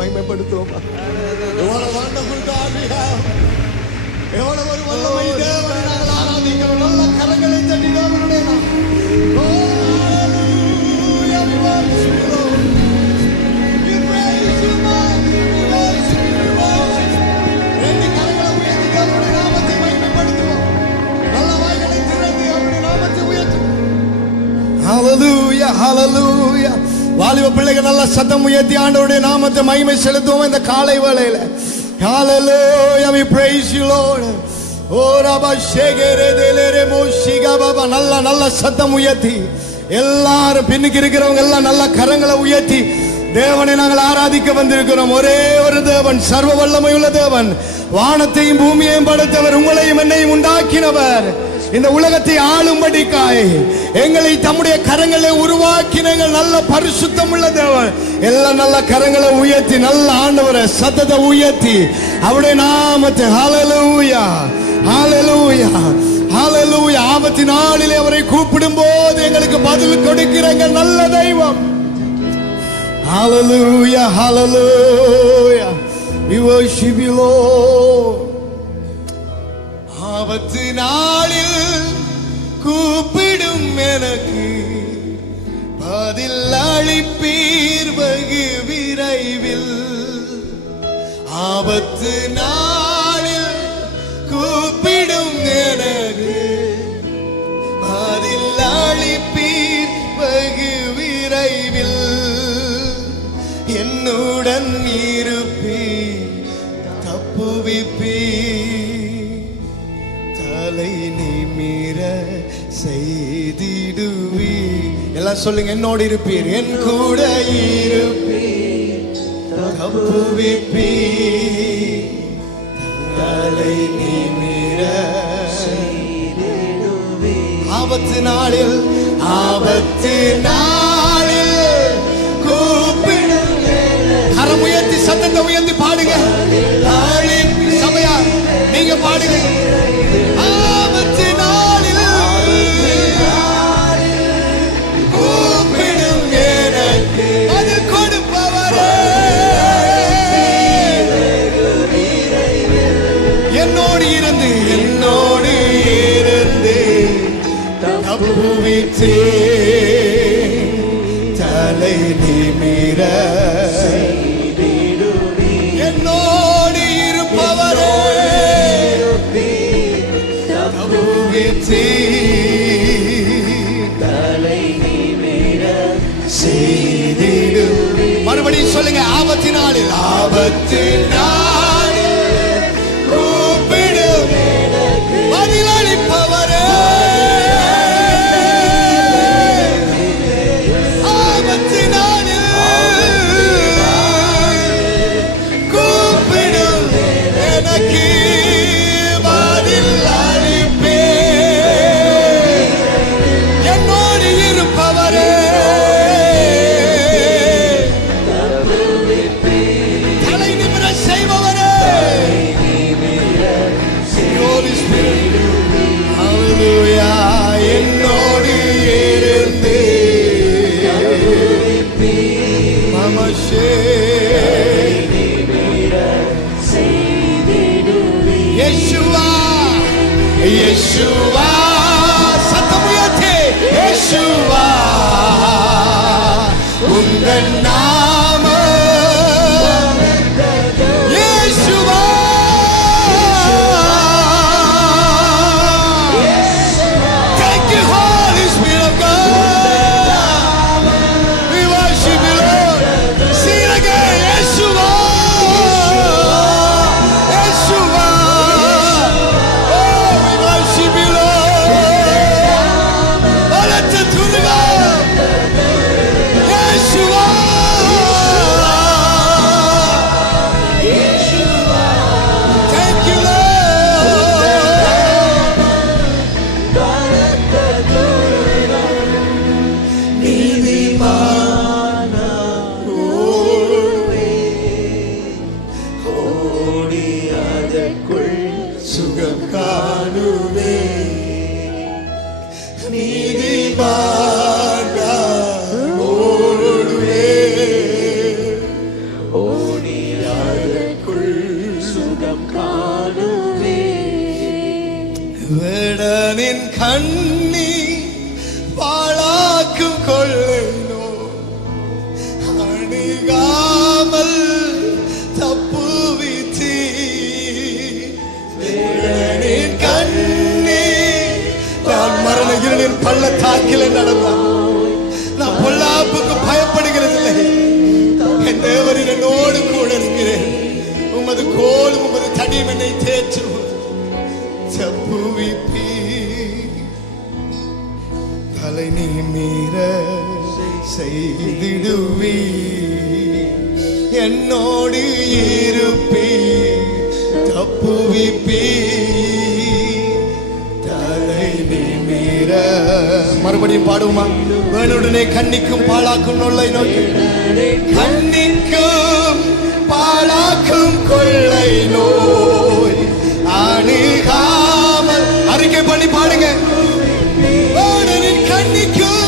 மகிமைப்படுத்துவோம். எவ்வளவு wonderful God we have. எவ்வளவு ஒரு வல்லமை தேவனை நாங்கள் ஆராதிக்கிறோம். நல்ல கரங்களை தட்டி தேவனுடைய நாமம். Oh, hallelujah, we worship you, Lord. We praise you, Lord. We worship you, we worship you. ரெண்டு கரங்களை உயர்த்தி தேவனுடைய நாமத்தை மகிமைப்படுத்துவோம். நல்ல வாய்களை திறந்து அவருடைய நாமத்தை உயர்த்துவோம். Hallelujah, hallelujah. வாலிப பிள்ளைகள் நல்ல சத்தம் உயர்த்தி ஆண்டவருடைய நாமத்தை மகிமை செலுத்துவோம் இந்த காலை வேளையில. Hallelujah, we praise you, Lord. ஓ ரபா ஷேகரே தேலேரே மோஷிகா பாபா. நல்ல சத்தம் உயர்த்தி எல்லாரும் பின்னுக்கு இருக்கிறவங்க எல்லாம் நல்ல கரங்களை உயர்த்தி தேவனை நாங்கள் ஆராதிக்க வந்திருக்கிறோம். ஒரே ஒரு தேவன், சர்வ வல்லமை உள்ள தேவன், வானத்தையும் பூமியையும் படைத்தவர், உங்களையும் என்னையும் உண்டாக்கினவர், இந்த உலகத்தை ஆளும்படிக்காய் எங்களை தம்முடைய கரங்களை உருவாக்கின நல்ல பரிசுத்தம் உள்ள தேவன். எல்லாம் நல்ல கரங்களை உயர்த்தி நல்ல ஆண்டவரை சத்தத்தை உயர்த்தி அவருடைய நாமத்தை ஹல்லேலூயா ஹல்லேலூயா ஹல்லேலூயா. ஆபத்து நாளிலே அவரை கூப்பிடும் போது எங்களுக்கு பதில் கொடுக்கிற நல்ல தெய்வம். ஹல்லேலூயா ஹல்லேலூயா. We worship you, Lord. ஆபத்து நாளில் கூப்பிடும் எனக்கு பதில் அளிப்பீர் வெகு விரைவில். ஆபத்து நாளில் கூப்பிடும் எனக்கு பதில் அளிப்பீர் வெகு விரைவில். என்னுடன் இருப்பீர், தப்புவிப்பீர், தலை நிமிர செய்திடுவீர். எல்லாம் சொல்லுங்க, என்னோடு இருப்பீர், என் கூட இருப்பீர், தப்புவிப்பீர், தலை நிமிர செய்திடுவீர். ஆபத்து நாளில் கூப்பிடும் கரம் உயர்த்தி சத்தத்தை உயர்த்தி பாடுங்க. சபையா நீங்க பாடுங்க. ஆபத்து நாளில் கூப்பிடும் எனக்கு பதில் கொடுப்பவரே, என்னோடு இருந்து தப்புவித்தே தலை நிமிர என்னோடு இருப்பவரே, தப்புவித்தே தலை நிமிர செய்திடுவே. மறுபடியும் சொல்லுங்க, ஆபத்து நாளில் கூப்பிடும் பதிலளிப்பவரே, யேசுவா சத்தம் உயர்த்தி யேசுவா உங்கள் நாமம் Yeshua. Thank you, Holy Spirit of God. We worship you, Lord. Sing it again, Yeshua Yeshua. Yeshua. சுகம் காணுவே. வேடனின் கண்ணி பாழாக்கும் கொள்ளைனோ அணிகாமல் தப்புவித்தீ. வேடனின் கண்ணி நான் மரண இருளின் பள்ளத்தாக்கிலே நடந்தான். நான் பொல்லாப்புக்கு பயப்படுகிறதில்லை. என் தேவரின் என்னோடு கூட இருக்கிறேன். உமது கோலும் உமது தடியும் என்னை தேற்றும். தப்புவிப்பீ தலை நீ மீற செய்திடுவீ. என்னோடு இருப்பீ தப்புவிப்பீ தலை நீ மீற. மறுபடியும் பாடுவோமா? வேணுடனே கண்ணிக்கும் பாழாக்கும் நொல்லை நோக்கி. கண்ணிக்கும் பாழாக்கும் கொள்ளை நோய் அணுகாமல். அறிக்கை பண்ணி பாடுங்க. வேடனின் கண்ணிக்கும்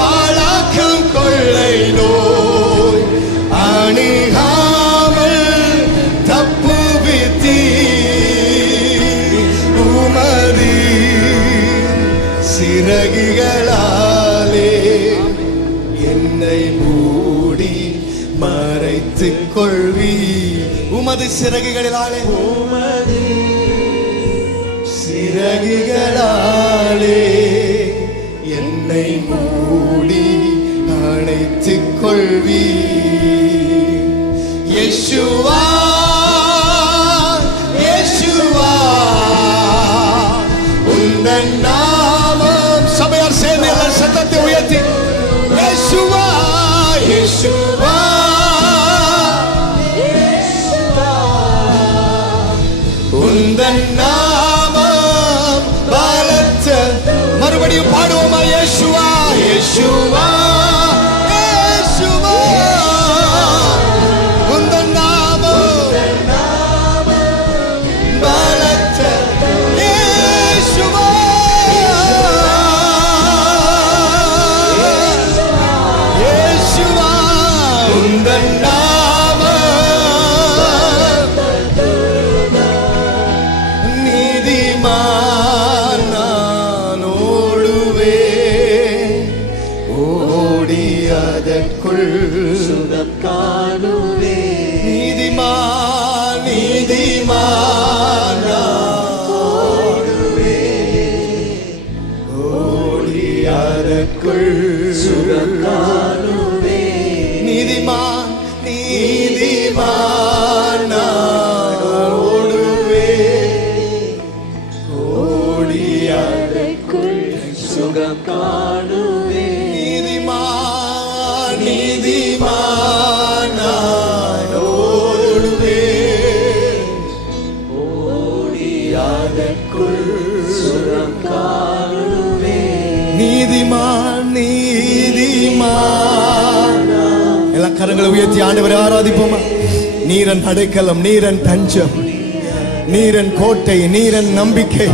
பாழாக்கும் கொள்ளை நோய் அணுகாமல் தப்புவித்தீ. உமது சிறகுகளாலே என்னை மூடி மறைத்துக் கொள்வி. உமது சிறகுகளாலே உமது சிறகுகளாலே என்னை மூடி அணைத்துக் கொள்வி. யேசுவா யேசுவா உந்தன் நாமம். சபையார் சேர்ந்து எல்லா சத்தத்தை உயர்த்தி யேசுவா யேசுவா உந்தன் நாமம் பலத்த. மறுபடியும் பாடுவோமா? யேசுவா யேசுவா யேசுவா உந்தன் நாமம் பலத்த. யேசுவா யேசுவா உந்தன் சுகம் காணுவே. நீதிமான் நீதிமான் ஓடுவே ஓடி அதற்குள் சுகம் காணுவே. நீதிமான் நீதிமான் ஓடுவே ஓடி அதற்குள் சுகம் காணுவே. நீதிமான் நீதிமான் ஓடுவே ஓடி அதற்குள் சுகம் காணுவே. நீதிமான் நீதிமான். எல்லா கரங்களை உயர்த்தி ஆண்டவரை ஆராதிப்போமா? நீரன் அடைக்கலம், நீரன் தஞ்சம், நீரன் கோட்டை, நீரன் நம்பிக்கை.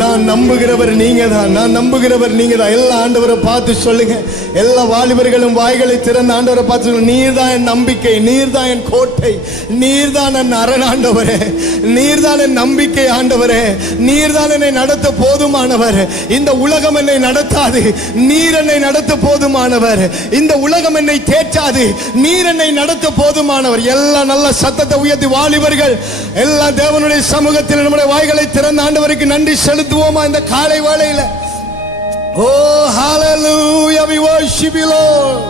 நான் நம்புகிறவர் நீங்க தான், நான் நம்புகிறவர் நீங்க தான். எல்லா ஆண்டவரை பார்த்து சொல்லுங்க. எல்லா வாலிபர்களும் வாய்களை திறந்த ஆண்டவரை பார்த்து சொல்லுங்க. நீர் தான் என் நம்பிக்கை, நீர் தான் என் கோட்டை, நீர் தான் என் அரண் ஆண்டவரே, நீர் தான் என் நம்பிக்கை ஆண்டவரே, நீர் தான் என்னை நடத்த போதுமானவர். இந்த உலகம் என்னை நடத்தாது, நீர் என்னை நடத்த போதுமானவர். இந்த உலகம் என்னை தேற்றாது, நீர் என்னை நடத்த போதுமானவர். எல்லா நல்ல சத்தத்தை உயர்த்தி வாலிபர்கள் எல்லா தேவனுடைய சமூகத்தில் நம்முடைய வாய்களை திறந்த ஆண்டவருக்கு நன்றி செலுத்துவோமா இந்த காலை வேளையில? Oh hallelujah, we worship you Lord.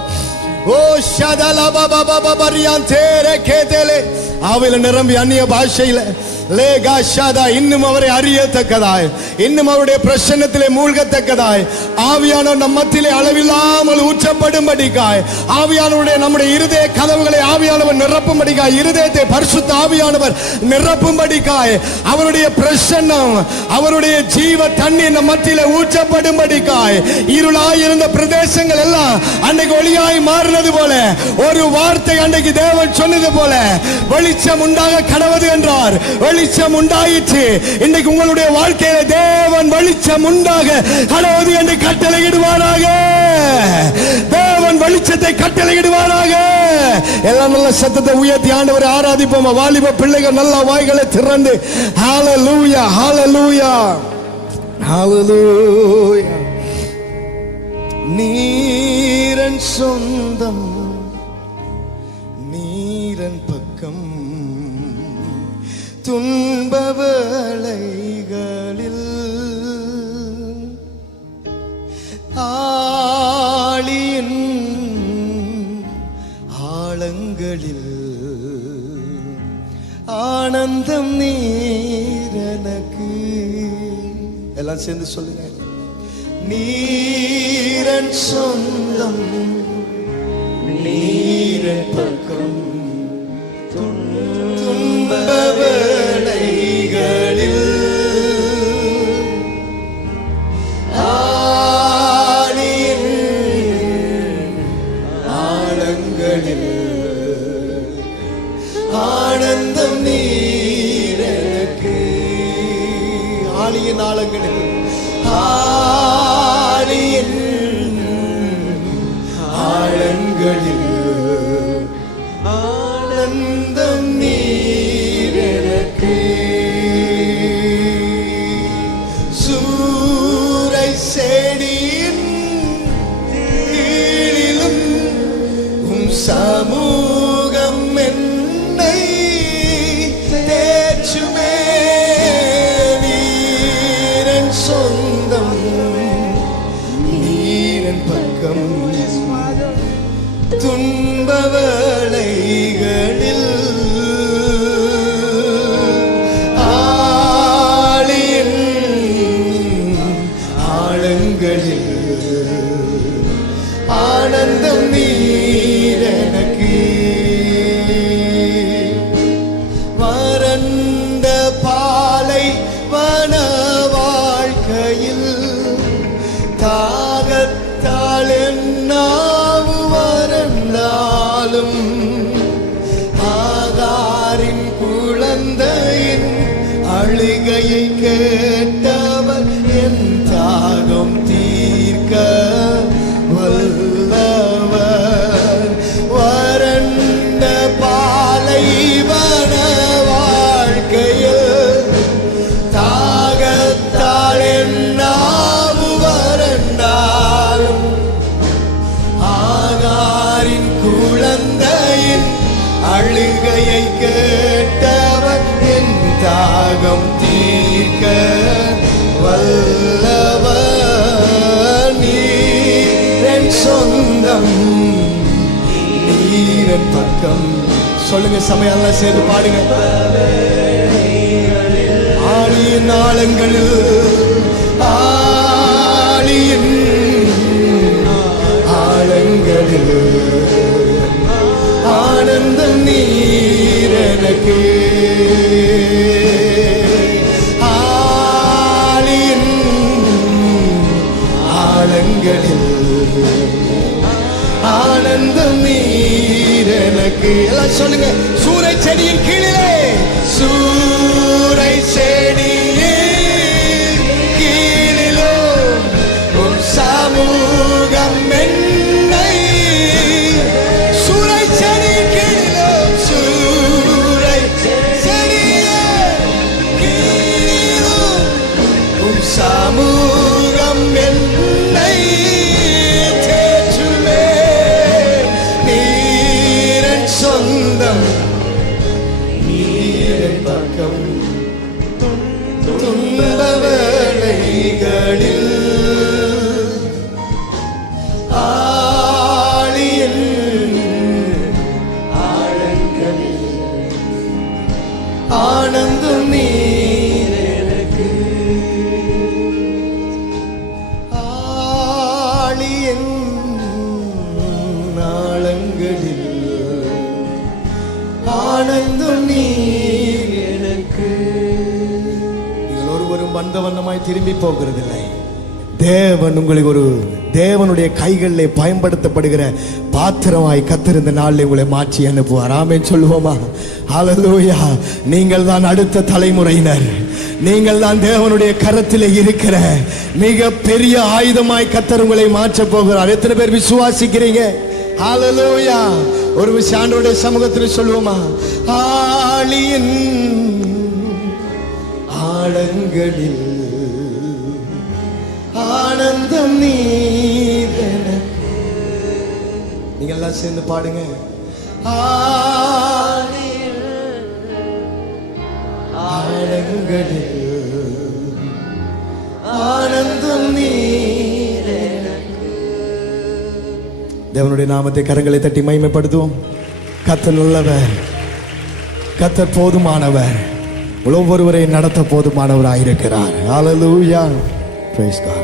Oh shadala baba baba bariante reketele. ஆவில நிரம்பி அந்நிய பாஷையில லேகா ஷாதா இன்னும் அவரை அறியத்தக்கதாய், இன்னும் அவருடைய பிரசன்னத்திலே மூழ்கத்தக்கதாய் ஆவியானவர் நம் மத்தியிலே அளவில்லாமல் ஊற்றப்படும்படிக்காய், ஆவியானவருடைய நம்முடைய இருதய கதவுகளை ஆவியானவர் நிரப்பும்படிக்காய், இருதயத்தை பரிசுத்த ஆவியானவர் நிரப்பும்படிக்காய், அவருடைய பிரசன்னம், அவருடைய ஜீவ தண்ணீர் நம் மத்தியிலே ஊற்றப்படும்படிக்காய், இருளாய் இருந்த பிரதேசங்கள் எல்லாம் அன்னைக்கு ஒளியாய் மாறினது போல, ஒரு வார்த்தை அன்னைக்கு தேவன் சொன்னது போல வெளிச்சம் உண்டாக கடவது என்றார். வெளிச்சம் உண்டாயிற்று. இன்றைக்கு உங்களுடைய வாழ்க்கையில தேவன் வெளிச்சம் உண்டாக கடவுது என்று கட்டளையிடுவாராக. தேவன் வெளிச்சத்தை கட்டளையிடுவாராக. எல்லாம் நல்ல சத்தத்தை உயர்த்தி ஆண்டவரை ஆராதிப்போமா. வாலிப பிள்ளைகள் நல்ல வாய்களை திறந்து ஹalleluya ஹalleluya ஹalleluya. நீரன் சொந்தம் நீரன் பக்கம் துன்ப வேளைகளில் ஆழியின் ஆழங்களில் ஆனந்தம் நீரனக்கு. எல்லாம் சேர்ந்து சொல்லுங்க. நீரன் சொந்தம் நீரன் பக்கம் துன்ப வேளைகளில் ஆழியின் ஆழங்களில் ஆனந்தம் நீரனக்கு. ஆழியின் ஆழங்களில் ஆழியின் ஆழங்களில் ஆனந்தம் நீரனக்கு. சூரை செடியின் கீழிலும் சமூகம் என்னை தேற்றுமே. நீரன் சொந்தம் நீரன் பக்கம் துன்ப வேளைகளில் ஆழியின் ஆழங்களில் ஆனந்தம் நீரனக்கு. வறண்ட பாலை வன வாழ்க்கையில் தாகத்தால் என்னாவு வறண்டாலும் ஆகாரின் குழந்தையின் அழுகையை கேட்டவர் என் தாகம் தீர்க்க வல்லவர். வறண்ட பாலைவன வாழ்க்கையில் தாகத்தால் என்னாவு வறண்டாலும் ஆகாரின் குழந்தையின் அழுகையை கேட்டவர் என் தாகம் தீர்க்க வல்லவர். நீரன் சொந்தம் நீரன் பக்கம். சொல்லுங்க சபையெல்லாம் சேர்ந்து பாடுங்க. ஆழியின் ஆழங்களில் ஆழியின் ஆழங்களில் ஆனந்தம் நீரனக்கு. ஆழியின் ஆழங்களில் ஆனந்தம் நீரனக்கு. எல்லாம் சொல்லுங்க. சூரை செடியின் கீழிலே சூரை செடியின் கீழிலோ உன் சமூகம் என்னை. சூரை செடியின் கீழிலோ சூரை செடியின் கீழிலோ உன் சமூகம் என்னை தேற்றுமே. நீரன் சொந்தம் நீரன் பக்கம் துன்ப வேளைகளில் ஆழியின் ஆழங்களில் ஆனந்தம் நீரனக்கு. ஆழியின் ஆழங்களில் ஆனந்தம் நீரனக்கு. நீங்கள் ஒருவரும் வந்த வண்ணமாய் திரும்பி போகிறதில்லை. தேவன் உங்களுக்கு ஒரு தேவனுடைய கைகளில் பயன்படுத்தப்படுகிற பாத்திரமாய் கத்திருந்த நாளில் உங்களை மாற்றி அனுப்புவார். ஆமென் சொல்லுவோமா? ஹல்லேலூயா. நீங்கள் தான் அடுத்த தலைமுறையினர். நீங்கள் தான் தேவனுடைய கரத்திலே இருக்கிற மிக பெரிய ஆயுதமாய் கர்த்தர் உங்களை மாற்ற போகிறார். எத்தனை பேர் விசுவாசிக்கிறீங்க? ஹல்லேலூயா. ஒரு விஷயம் ஆண்டவருடைய சமூகத்தில் சொல்லுவோமா? ஆழியின் ஆழங்களில் ஆனந்தம் நீர் எனக்கு. நீங்க எல்லாம் சேர்ந்து பாடுங்க. ஆழங்களில் ஆனந்தம் நீர் எனக்கு. தேவனுடைய நாமத்தை கரங்களை தட்டி மகிமைப்படுத்துவோம். கர்த்தர் நல்லவர், கர்த்தர் போதுமானவர், ஒவ்வொருவரை நடத்த போதுமானவராயிருக்கிறார். ஹல்லேலூயா, பிரைஸ் காட்.